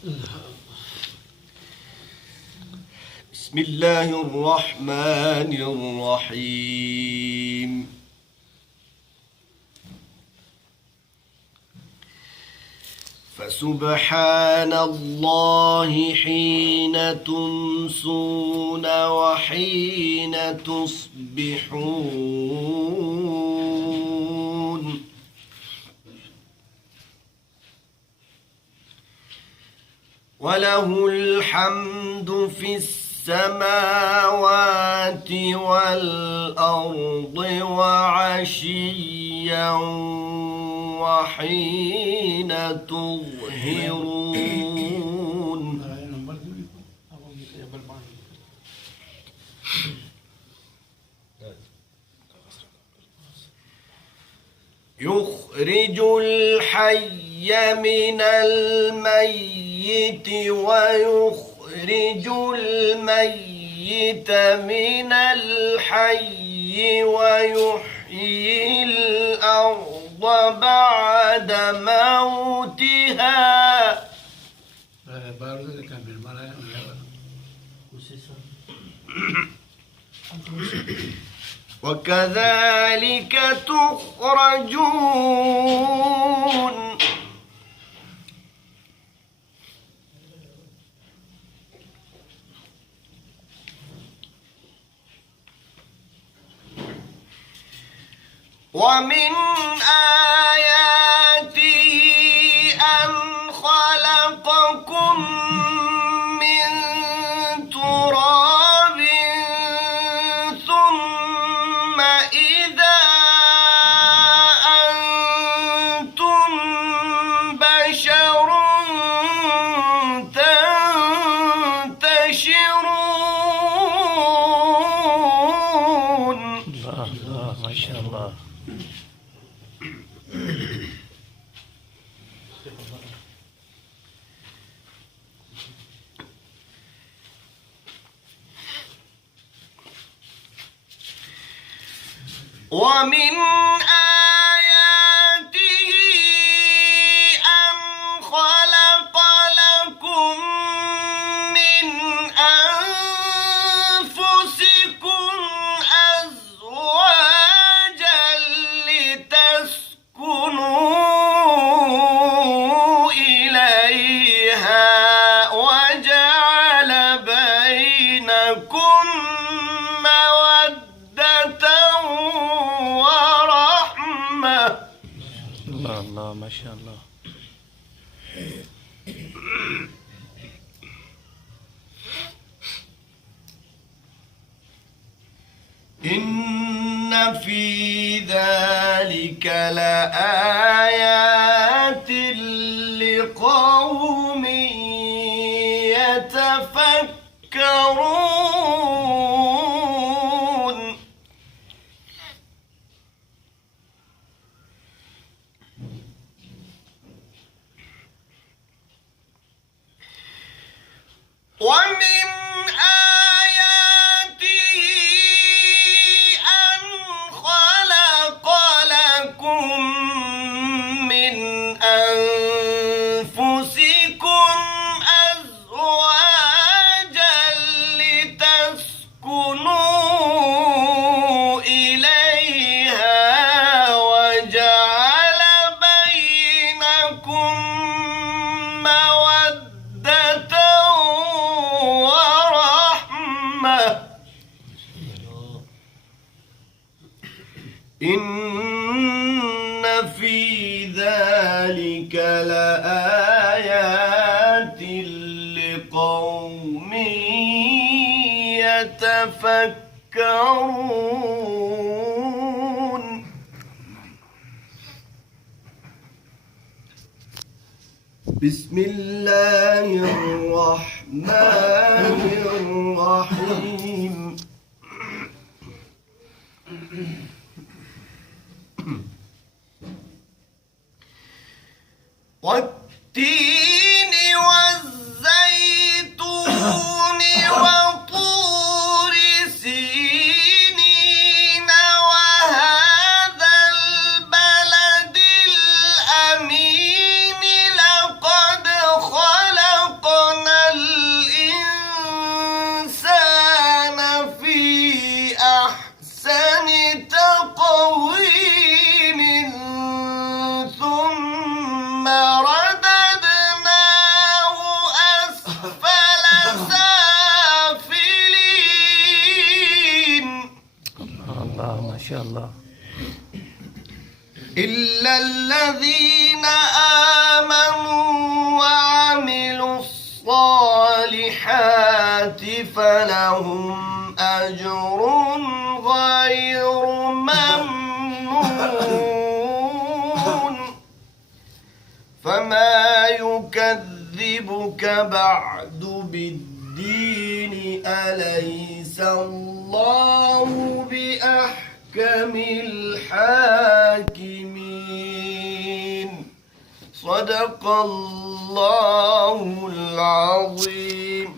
بسم الله الرحمن الرحيم فسبحان الله حين تمسون وحين تصبحون وله الحمد في السماوات والأرض وعشيا وحين تظهرون يخرج الحي من الميت ويخرج الميت من الحي ويحيي الأرض بعد موتها وكذلك تخرجون ومن آياته أن خلقكم من تراب ثم إذا أنتم بشر تنتشرون. الله ما شاء الله. ومن آياته أن خلق لكم من أنفسكم أزواجا لتسكنوا إليها وجعل بينكم الله ما شاء الله. إن في ذلك لآيات لقوم يتفكرون. ومن آياته أن خلق لكم من أنفسكم أزواجا لتسكنوا إليها وجعل بينكم مودة ورحمة. إن في ذلك لآيات لقوم يتفكرون. بسم الله الرحمن الرحيم. والتين والزيتون وطور سينين وهذا البلد الأمين لقد خلقنا شاء الله. إلا الذين آمنوا وعملوا الصالحات فلهم أجر غير ممنون فما يكذبك بعد بالدين أليس الله بأحكم الحاكمين صدق الله العظيم.